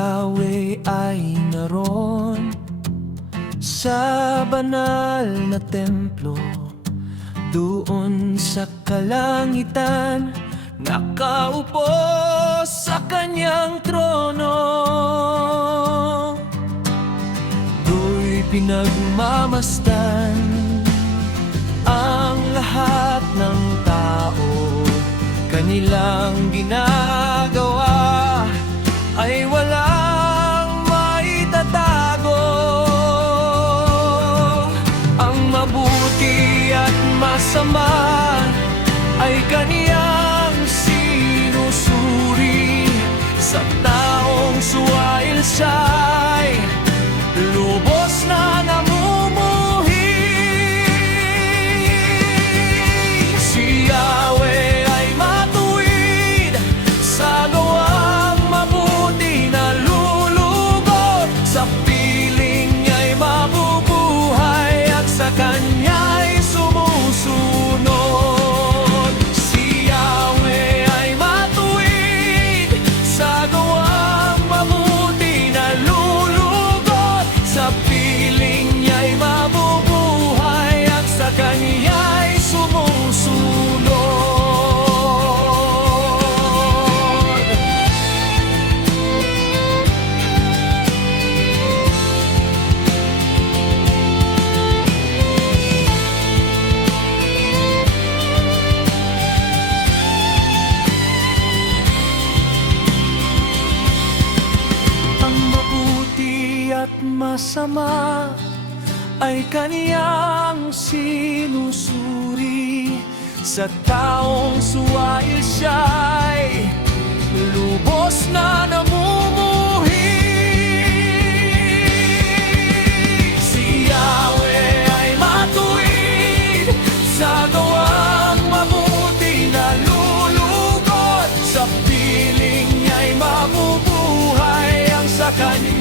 Yahweh ay naroon sa banal na templo, doon sa kalangitan, nakaupo sa kanyang trono. Do'y pinagmamasdan ang lahat ng tao, kanilang ginagawa ay walang maitatago. Ang mabuti at masama ay kaniyang sinusuri, sa taong suwail siya'y lubos na namumuhi. Si Yahweh ay matuwid sa gawang mabuti, nalulugod sa piling niya'y mabubuhay at sa kanya'y sumusunod. Si Yahweh ay matuwid sa gawang mabuti, nalulugod sa piling niya'y mabubuhay at sa kanya'y sumusunod. Ang mabuti at masama ay kaniyang sinusuri, sa taong suwail siya'y lubos na namumuhi. Si Yahweh ay matuwid sa gawang mabuti, nalulugod sa piling niya'y mabubuhay ang sa kanya